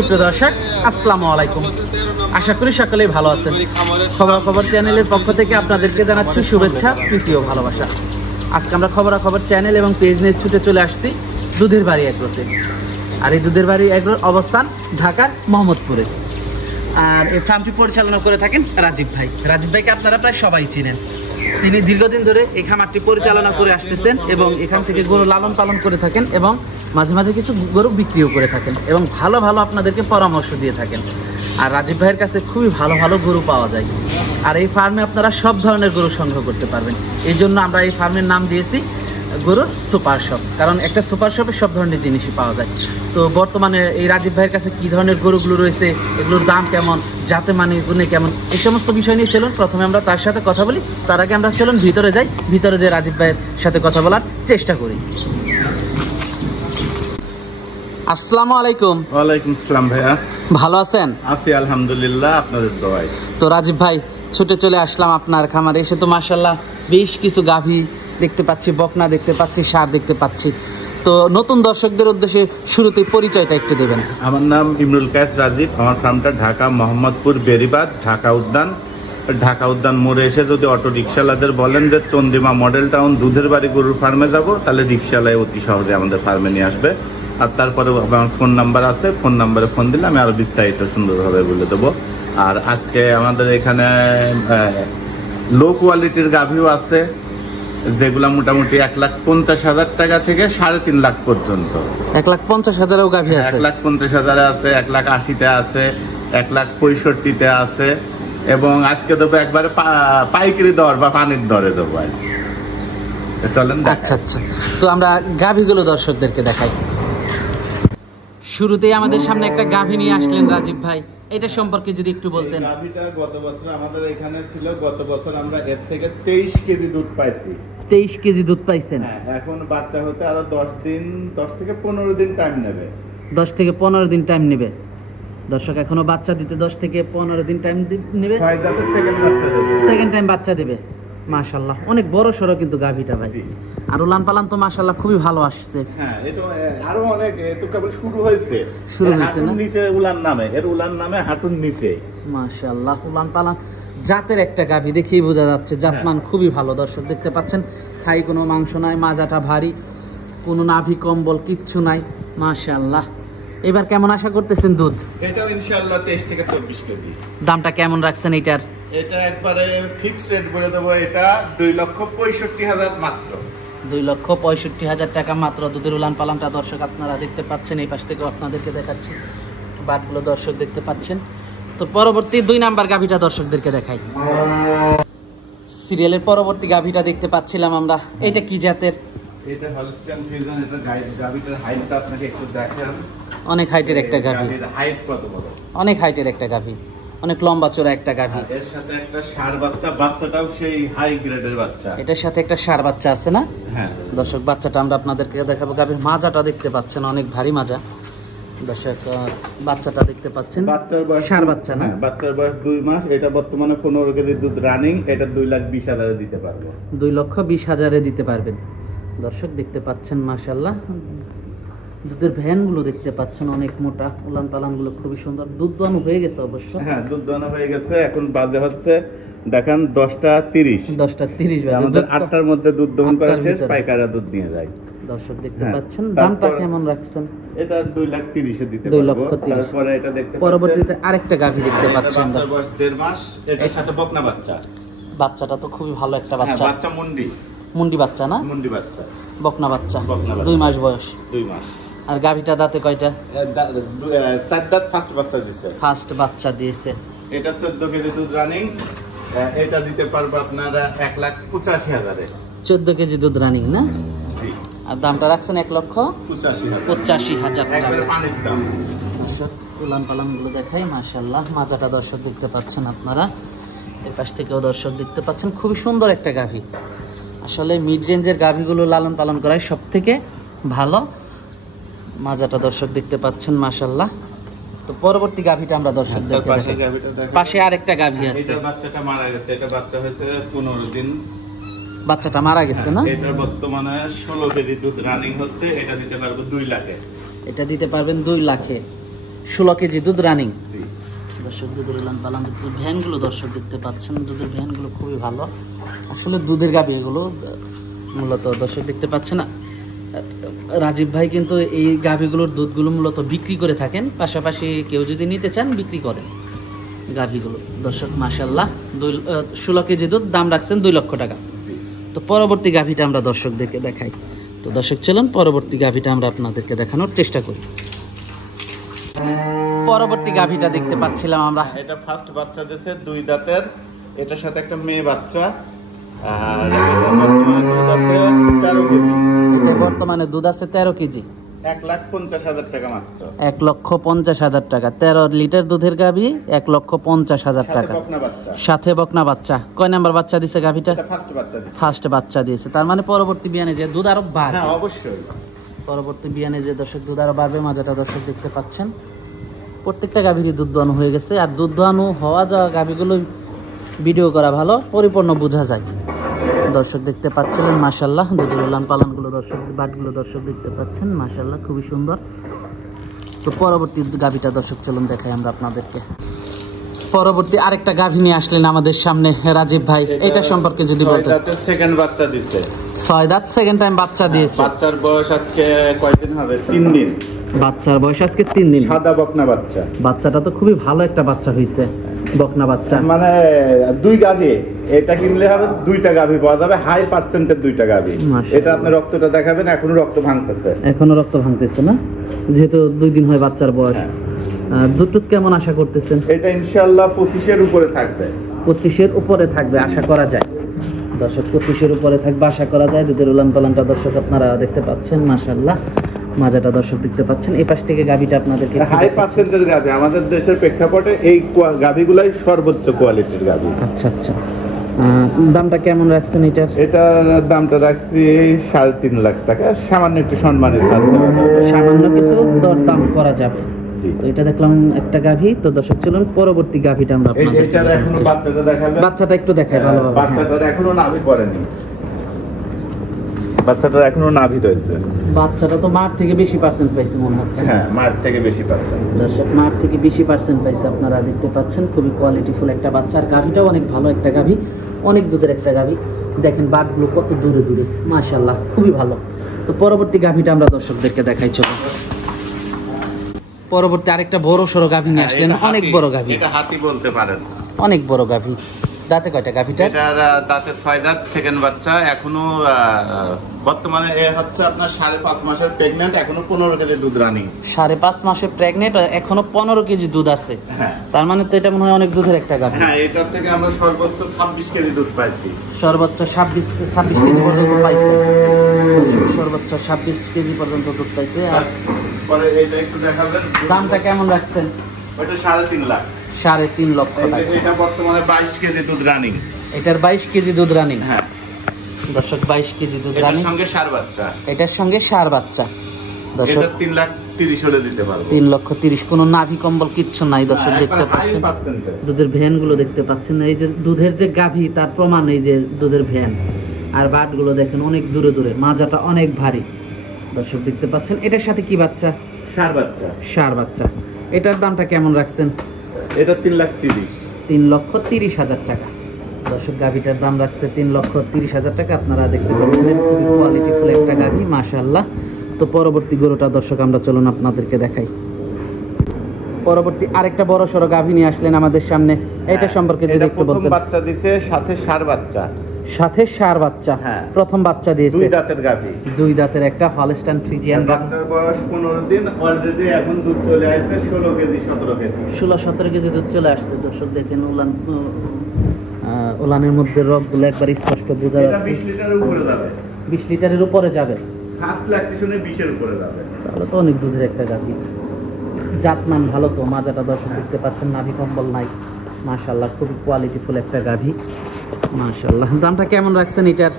সুপ্রিয় দর্শক, আসসালামু আলাইকুম। আশা করি সকলেই ভালো আছেন। খবরাখবর চ্যানেলের পক্ষ থেকে আপনাদেরকে জানাচ্ছি শুভেচ্ছা, প্রীতি ও ভালোবাসা। আজকে আমরা খবরাখবর চ্যানেল এবং পেজ নিয়ে ছুটে চলে আসছি দুধের বাড়ি এগ্রোতে। আর এই দুধের বাড়ি এগ্রোর অবস্থান ঢাকার মোহাম্মদপুরে। আর এই ফার্মটি পরিচালনা করে থাকেন রাজীব ভাই। রাজীব ভাইকে আপনারা প্রায় সবাই চিনেন। তিনি দীর্ঘদিন ধরে এই খামারটি পরিচালনা করে আসতেছেন এবং এখান থেকে গরু লালন পালন করে থাকেন এবং মাঝে মাঝে কিছু গরু বিক্রিও করে থাকেন এবং ভালো ভালো আপনাদেরকে পরামর্শ দিয়ে থাকেন। আর রাজীব ভাইয়ের কাছে খুবই ভালো ভালো গরু পাওয়া যায়। আর এই ফার্মে আপনারা সব ধরনের গরু সংগ্রহ করতে পারবেন। এই জন্য আমরা এই ফার্মের নাম দিয়েছি গরুর সুপার শপ, কারণ একটা সুপার শপে সব ধরনের জিনিসই পাওয়া যায়। তো বর্তমানে এই রাজীব ভাইয়ের কাছে কী ধরনের গরুগুলো রয়েছে, এগুলোর দাম কেমন, যাতে মানে গুণে কেমন, এই সমস্ত বিষয় নিয়ে চলুন প্রথমে আমরা তার সাথে কথা বলি। তার আগে আমরা চলুন ভিতরে যাই, ভিতরে যে রাজীব ভাইয়ের সাথে কথা বলার চেষ্টা করি। আসসালামু আলাইকুম। ওয়ালাইকুম আসসালাম ভাইয়া, ভালো আছেন? আছি আলহামদুলিল্লাহ, আপনাদের দোয়ায়। তো রাজীব ভাই, ছুটে চলে আসলাম আপনার খামারে। এসে তো মাশাআল্লাহ বেশ কিছু গাভী দেখতে পাচ্ছি, বকনা দেখতে পাচ্ছি, ষাঁড় দেখতে পাচ্ছি। তো নতুন দর্শকদের উদ্দেশ্যে শুরুতেই পরিচয়টা একটু দেবেন। আমার নাম ইমরুল কায়েস রাজীব। আমার ফার্মটা ঢাকা মোহাম্মদপুর বেরিবাদ, ঢাকা উদ্যান মোড়ে এসে যদি অটো রিক্সাওয়ালাদের বলেন যে চন্দ্রিমা মডেল টাউন দুধের বাড়ি গরুর ফার্মে যাব, তাহলে রিক্সাওয়ালায় অতি সহজে আমাদের ফার্মে নিয়ে আসবে। আর তারপরে আমার ফোন নাম্বার আছে, ফোন নাম্বারে ফোন দিলে আমি আরও বিস্তারিত সুন্দরভাবে বলে দেবো। আর আজকে আমাদের এখানে লো কোয়ালিটির গাভীও আছে, যেগুলা মোটামুটি 1,50,000 টাকা থেকে 3.5 লাখ পর্যন্ত। 1,50,000 গাভী আছে? 1,50,000 আছে, 1,80,000 আছে, 1,65,000 আছে। এবং আজকে দেবো একবারে পাইকারি দর বা পানির দরে দেবো। চলেন। আচ্ছা আচ্ছা, তো আমরা গাভীগুলো দর্শকদেরকে দেখাই। শুরুতেই আমাদের সামনে একটা গাভী নিয়ে আসলেন রাজীব ভাই, এটা সম্পর্কে যদি একটু বলতেন। গাভীটা গত বছর আমাদের এখানে ছিল, গত বছর আমরা এর থেকে 23 কেজি দুধ পাইছি। 23 কেজি দুধ পাইছেন? হ্যাঁ, এখন বাচ্চা হতে আরো 10 থেকে 15 দিন টাইম নেবে। 10 থেকে 15 দিন টাইম নেবে। দর্শক, এখনো বাচ্চা দিতে 10 থেকে 15 দিন টাইম নেবে। 6 দাঁতে সেকেন্ড বাচ্চা দেবে। সেকেন্ড টাইম বাচ্চা দেবে। মাশাআল্লাহ, অনেক বড় সরো কিন্তু গাভীটা ভাই। আর উলান পালান তো মাশাআল্লাহ খুবই ভালো আসছে। হ্যাঁ, এটা আরো অনেক, এটা কেবল শুরু হয়েছে না? নিচে উলান নামে, এর উলান নামে হাঁটুর নিচে। মাশাআল্লাহ, উলান পালান জাতের একটা গাভী, দেখেই বোঝা যাচ্ছে জাতমান খুবই ভালো। দর্শক দেখতে পাচ্ছেন, থাই কোনো মাংস নাই, মাজাটা ভারী, কোনো নাভি কম্বল কিচ্ছু নাই। মাশাআল্লাহ। এবার কেমন আশা করতেছেন দুধ? এটা ইনশাআল্লাহ 23 থেকে 24 কেজি। দামটা কেমন রাখছেন এটার? এটা একবারে ফিক্সড রেট বলে দেবো, এটা 2,65,000 মাত্র। 2,65,000 টাকা মাত্র। দুধের উলান পালানটা দর্শক আপনারা দেখতে পাচ্ছেন, এই পাশ থেকেও আপনাদেরকে দেখাচ্ছি, বাটগুলো দর্শক দেখতে পাচ্ছেন। তো পরবর্তী 2 নাম্বার গাভীটা দর্শকদেরকে দেখাই। সিরিয়ালের পরবর্তী গাভীটা দেখতে পাচ্ছিলাম আমরা, এটা কি জাতের? এটা হলস্টাইন ফ্রিজিয়ান। এটা গাভীটার হাইটটা আপনাকে একটু দেখান। অনেক হাইটের একটা গাভী। হাইট কত বড়? অনেক হাইটের একটা গাভী, অনেক লম্বা চড়া একটা গাভী। এর সাথে একটা ষাঁড় বাচ্চা, বাচ্চাটাও সেই হাই গ্রেডের বাচ্চা। এটার সাথে একটা ষাঁড় বাচ্চা আছে না? হ্যাঁ দর্শক, বাচ্চাটা আমরা আপনাদেরকে দেখাবো। গাভীর মাজাটা দেখতে পাচ্ছেন, অনেক ভারী মাজা। দর্শক, বাচ্চাটা দেখতে পাচ্ছেন, বাচ্চার বয়স ষাঁড় বাচ্চা না? বাচ্চার বয়স 2 মাস। এটা বর্তমানে 15 কেজি দুধ রানিং। এটা 2,20,000 দিতে পারবো। 2,20,000 দিতে পারবেন। দর্শক দেখতে পাচ্ছেন মাশাআল্লাহ, দুধের ভ্যানগুলো দেখতে পাচ্ছেন অনেক মোটা, উলান পালানগুলো খুবই সুন্দর। দুধ দোয়ানো হয়ে গেছে অবশ্য। হ্যাঁ, দুধ দোয়ানো হয়ে গেছে। এখন বাজে হচ্ছে দেখান 10:30। 10:30 বাজে। আমাদের 8টার মধ্যে দুধ দহন করা শেষ, পাইকাররা দুধ নিয়ে যায়। দর্শক দেখতে পাচ্ছেন, দামটা কেমন রাখছেন? এটা 2,30,000 দিতে পারবো। 2,30,000। তারপরে এটা দেখতে পাচ্ছেন, পরবর্তীতে আরেকটা গাভী দেখতে পাচ্ছেন, বাচ্চার বয়স 1.5 মাস। এটার সাথে বকনা বাচ্চা। বাচ্চাটা তো খুবই ভালো একটা বাচ্চা। বাচ্চা মুন্ডি বাচ্চা না? মুন্ডি বাচ্চা, বকনা বাচ্চা। 2 মাস বয়স। 2 মাস। আর গাভীটা দাঁতে কয়টা? 4 দাঁত ফার্স্ট বাচ্চা দিয়েছে। ফার্স্ট বাচ্চা দিয়েছে। এটা 14 কেজি দুধ রানিং। এটা দিতে পারবো আপনারা 1,85,000 এ। 14 কেজি দুধ রানিং না? জি। আর দামটা রাখছেন 1,85,000 টাকা। একবারে পানির দাম। দর্শক, উলান পালানগুলো দেখাই। মাশাআল্লাহ, মাজাটা দর্শক দেখতে পাচ্ছেন আপনারা, এর পাশ থেকেও দর্শক দেখতে পাচ্ছেন। খুবই সুন্দর একটা গাভী। আসলে মিড রেঞ্জের গাভীগুলো লালন পালন করাই সব থেকে ভালো। মাজাটা দর্শক দেখতে পাচ্ছেন মাশাআল্লাহ। তো পরবর্তী গাভীটা আমরা দর্শকদের পাশে আরেকটা গাভী আছে। এটা বাচ্চাটা মারা গেছে। এটা বাচ্চা হইতে 15 দিন। বাচ্চাটা মারা গেছে না? এটা বর্তমানে 16 কেজি দুধ রানিং হচ্ছে। এটা দিতে পারবো 2 লাখে। এটা দিতে পারবেন 2 লাখে। 16 কেজি দুধ রানিং। জি। দর্শক দুধের উলান পালান ভ্যানগুলো দর্শক দেখতে পাচ্ছেন, দুধের ভ্যানগুলো খুবই ভালো, আসলে দুধের গাভী এগুলো মূলত দর্শক দেখতে পাচ্ছেন না। রাজীব ভাই কিন্তু এই গাভীগুলোর দুধগুলো মূলত বিক্রি করে থাকেন, পাশাপাশি কেউ যদি নিতে চান বিক্রি করেন গাভীগুলো। দর্শক মাশাআল্লাহ 16 কেজি দুধ, দাম রাখছেন 2 লক্ষ টাকা। তো পরবর্তী গাভীটা আমরা দর্শকদেরকে দেখাই। তো দর্শক চলুন পরবর্তী গাভীটা আমরা আপনাদেরকে দেখানোর চেষ্টা করি। পরবর্তী গাভীটা দেখতে পাচ্ছিলাম আমরা, এটা ফার্স্ট বাচ্চা দিয়েছে 2 দাঁতের, এটার সাথে একটা মেয়ে বাচ্চা, আর এটা বর্তমানে দুধ আছে 13 কেজি। এটা বর্তমানে দুধ আছে 13 কেজি। 1,50,000 টাকা মাত্র। 1,50,000 টাকা। 13 লিটার দুধের গাভী 1,50,000 টাকা। সাথে বকনা বাচ্চা। কয় নাম্বার বাচ্চা দিছে গাভীটা? ফার্স্ট বাচ্চা দিয়েছে। তার মানে পরবর্তী বিয়ানে যে দুধ আরো বাড়বে। হ্যাঁ অবশ্যই। পরবর্তী বিয়ানে যে দর্শক দুধ আরো বাড়বে, মাজাটা দর্শক দেখতে পাচ্ছেন। প্রত্যেকটা গাভীরই দুধ দোয়ানো হয়ে গেছে, আর দুধ দোয়ানো হওয়া যাওয়া গাভীগুলো ভিডিও করা ভালো, পরিপূর্ণ বোঝা যায়। দর্শক দেখতে পাচ্ছিলেন মাশাআল্লাহ দুধের উলান পালানগুলো দর্শক, বাটগুলো দর্শক দেখতে পাচ্ছেন মাশাআল্লাহ খুবই সুন্দর। তো পরবর্তী গাভীটা দর্শক চলুন দেখাই আমরা আপনাদেরকে। পরবর্তী আরেকটা গাভী নিয়ে আসলেন আমাদের সামনে রাজীব ভাই, এটা সম্পর্কে যদি বলতেন। 6 দাঁতের সেকেন্ড বাচ্চা দিছে। 6 দাঁত সেকেন্ড টাইম বাচ্চা দিয়েছে। বাচ্চার বয়স আজকে কয়দিন হবে? 3 দিন। বাচ্চার বয়স আজকে 3 দিন। সাদা বকনা বাচ্চা। বাচ্চাটা তো খুবই ভালো একটা বাচ্চা হয়েছে, বকনা বাচ্চা। মানে 2 গাভী, এটা কিনলে হবে 2টা গাভী পাওয়া যাবে, হাই পার্সেন্টের 2টা গাভী। এটা আপনি রক্তটা দেখাবেন, এখনো রক্ত ভাঙতেছে। এখনো রক্ত ভাঙতেছে না, যেহেতু 2 দিন হয় বাচ্চার বয়স। দুধ কেমন আশা করতেছেন? এটা ইনশাআল্লাহ 25-এর উপরে থাকবে। 25-এর উপরে থাকবে আশা করা যায়। দর্শক 25-এর উপরে থাকবে আশা করা যায়। দুধের উলান পালানটা দর্শক আপনারা দেখতে পাচ্ছেন মাশাআল্লাহ, মাজাটা দর্শক দেখতে পাচ্ছেন। এই পাশ থেকে গাভীটা আপনাদেরকে হাই পার্সেন্টের গাভী, আমাদের দেশের প্রেক্ষাপটে এই গাভীগুলাই সর্বোচ্চ কোয়ালিটির গাভী। আচ্ছা আচ্ছা। দামটা কেমন রাখছেন এটার? এটার দামটা রাখছি 3.5 লাখ টাকা, সামান্য একটু সম্মানের সাথে। সামান্য কিছু দরদাম করা যাবে। জি। তো এটা দেখলাম একটা গাভী। তো দর্শক চলুন পরবর্তী গাভীটা আমরা আপনাদেরকে এটার এখনো বাচ্চাটা দেখাবেন। বাচ্চাটা একটু দেখাই ভালোভাবে। বাচ্চাটার এখনো নাভি পড়েনি, বাচ্চাটার এখনো নাভি রয়েছে। বাচ্চাটা তো মার থেকে বেশি পার্সেন্ট পাইছে মনে হচ্ছে। হ্যাঁ, মার থেকে বেশি পার্সেন্ট। দর্শক মার থেকে বেশি পার্সেন্ট পাইছে, আপনারা দেখতে পাচ্ছেন। খুবই কোয়ালিটিফুল একটা বাচ্চা, আর গাভীটাও অনেক ভালো একটা গাভী, অনেক দুধের একটা গাভী। দেখেন বাটগুলো কত দূরে দূরে, মাশাআল্লাহ খুবই ভালো। তো পরবর্তী গাভীটা আমরা দর্শকদেরকে দেখাই চলো। পরবর্তী আরেকটা বড় সড়ো গাভী নিয়ে আসলেন, অনেক বড় গাভী। এটা হাতি বলতে পারেন। অনেক বড় গাভী। দাঁতে কয়টা গাভীটা? এটা দাঁতে 6 দাঁত, সেকেন্ড বাচ্চা। এখনো বর্তমানে এ হচ্ছে আপনার 5.5 মাসের প্রেগন্যান্ট, এখনো 15 কেজি দুধ রানিং। 5.5 মাসের প্রেগনেন্ট, এখনো 15 কেজি দুধ আছে। হ্যাঁ। তার মানে তো এটা মনে হয় অনেক দুধের একটা গাভী। হ্যাঁ, এটার থেকে আমরা সর্বোচ্চ 26 কেজি দুধ পাইছি। সর্বোচ্চ 26 কেজি পর্যন্ত পাইছে। সর্বোচ্চ 26 কেজি পর্যন্ত দুধ পাইছে। আর পরে এটা একটু দেখাবেন, দামটা কেমন রাখছেন? ওটা 3.5 লাখ। 3.5 লক্ষ টাকা। এটা বর্তমানে 22 কেজি দুধ রানিং। এটার 22 কেজি দুধ রানিং। হ্যাঁ দর্শক 22 কেজি দুধ এটার রানিং। সঙ্গে ষাঁড় বাচ্চা। এটার সঙ্গে ষাঁড় বাচ্চা। দর্শক এটা 3,30,000 হলে দিতে পারবো। 3,30,000, কোনো নাভি কম্বল কিচ্ছু নাই দর্শক দেখতে পাচ্ছেন। দুধের ভ্যান গুলো দেখতে পাচ্ছেন, এই যে দুধের যে গাভী তার প্রমাণ, এই যে দুধের ভ্যান। আর বাট গুলো দেখেন অনেক দূরে দূরে, মাজাটা অনেক ভারী দর্শক দেখতে পাচ্ছেন। এটার সাথে কি বাচ্চা? ষাঁড় বাচ্চা। ষাঁড় বাচ্চা। এটার দামটা কেমন রাখছেন? এটা 3,30,000। 3,30,000 টাকা। দর্শক গাভীটার দাম রাখছে 3,30,000 টাকা। আপনারা দেখতে পাচ্ছেন খুবই কোয়ালিটিফুল একটা গাভী মাশাআল্লাহ। তো পরবর্তী গরুটা দর্শক আমরা চলুন আপনাদেরকে দেখাই। পরবর্তী আরেকটা বড় সড়ো গাভী নিয়ে আসলেন আমাদের সামনে, এটা সম্পর্কে যদি একটু বলতেন। প্রথম বাচ্চা দিছে, সাথে ষাঁড় বাচ্চা। সাথে ষাঁড় বাচ্চা। হ্যাঁ। প্রথম বাচ্চা দিয়েছে। 2 দাঁতের গাভী। 2 দাঁতের একটা হলস্টাইন ফ্রিজিয়ান গাভী। বাচ্চার বয়স 15 দিন, অলরেডি এখন দুধ চলে আসছে 16 কেজি 17 কেজি। 16-17 কেজি দুধ চলে আসছে দর্শক দেখেন। উলানের মধ্যে রগগুলো একবার স্পষ্ট বোঝা এটা যাচ্ছে। 20 লিটারের উপরে যাবে। 20 লিটারের উপরে যাবে। ফার্স্ট ল্যাকটেশনে 20 এর উপরে যাবে। তাহলে তো অনেক দুধের একটা গাভী। জাতমান ভালো তো, মাজাটা দর্শক দেখতে পাচ্ছেন, নাভি কম্বল নাই মাশাআল্লাহ, খুবই কোয়ালিটিফুল একটা গাভী মাশাআল্লাহ। দামটা কেমন রাখছেন এটার?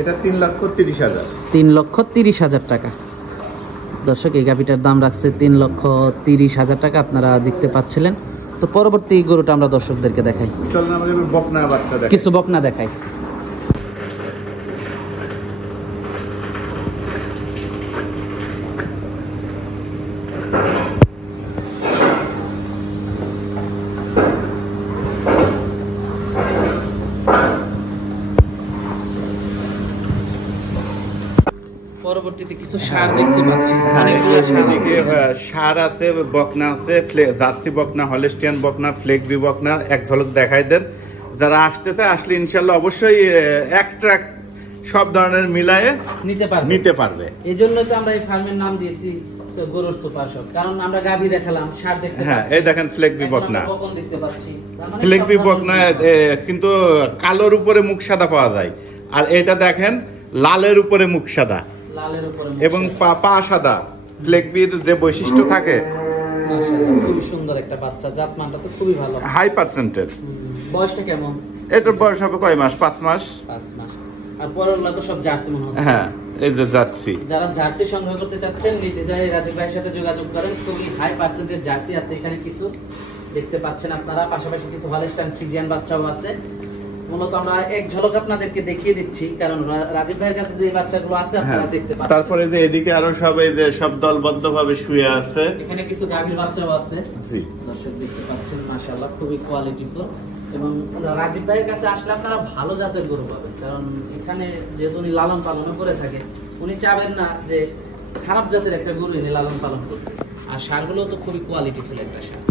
এটা 3,30,000। 3,30,000 টাকা। দর্শক এই গাভীটার দাম রাখছে 3,30,000 টাকা, আপনারা দেখতে পাচ্ছিলেন। তো পরবর্তী গরুটা আমরা দর্শকদেরকে দেখাই। চলুন আমাদের বকনা বাচ্চা দেখাই। কিছু বকনা দেখাই। এদিকে কিছু সার দেখতে পাচ্ছি, হ্যাঁ, অনেকগুলো সার এদিকে আছে। সার আছে, বকনা আছে, জার্সি বকনা, হলস্টিয়ান বকনা, ফ্লেগবি বকনা, এক ঝলক দেখাই দেন। যারা আসতেছে আসলে ইনশাল্লাহ অবশ্যই এক ট্রাক সব ধরনের মিলায়ে নিতে পারবে। পারবে। এই জন্য তো আমরা এই ফার্মের নাম দিয়েছি তো গরুর সুপার শপ, কারণ আমরা গাভী দেখালাম, সার দেখতে হ্যাঁ, পাচ্ছি, এই দেখেন ফ্লেগবি এখন বকনা। আমরা বকন দেখতে পাচ্ছি। তার মানে ফ্লেগবি সব বকনা ধরনের কিন্তু কালোর উপরে মুখ সাদা পাওয়া যায়, আর এটা দেখেন লালের উপরে মুখ সাদা লালের উপরে এবং পা সাদা। ফ্লেগবির যে বৈশিষ্ট্য থাকে, মাশাআল্লাহ খুবই সুন্দর একটা বাচ্চা, জাতমানটা তো খুবই ভালো। হাই পার্সেন্টের। বয়সটা কেমন? এটার বয়স হবে কয় মাস? 5 মাস। 5 মাস। আর পরেরগুলো তো সব জার্সি মনে হচ্ছে। হ্যাঁ, এই যে যাচ্ছি। যারা জার্সি সংগ্রহ করতে চাচ্ছেন নির্দ্বিধায় রাজীব ভাইয়ের সাথে যোগাযোগ করেন। খুবই হাই পার্সেন্টেজ জার্সি আছে এখানে, কিছু দেখতে পাচ্ছেন আপনারা, পাশাপাশি কিছু হলস্টাইন ফ্রিজিয়ান বাচ্চাও আছে। মূলত আমরা এক ঝলক আপনাদেরকে দেখিয়ে দিচ্ছি, কারণ রাজীব ভাইয়ের কাছে যে বাচ্চাগুলো আছে আপনারা দেখতে পাচ্ছেন। তারপরে যে এদিকে আরো সব এই যে সব দলবদ্ধ ভাবে শুয়ে আছে। এখানে কিছু গাভীর বাচ্চাও আছে, জি, দর্শক দেখতে পাচ্ছেন। মাশাআল্লাহ খুবই কোয়ালিটিফুল, এবং রাজীব ভাইয়ের কাছে আসলে আপনারা ভালো জাতের গরু পাবেন, কারণ এখানে যেহেতু উনি লালন পালন করে থাকে, উনি চাবেন না যে খারাপ জাতের একটা গরু এনে লালন পালন করবে। আর সারগুলো তো খুবই কোয়ালিটিফুল একটা সার।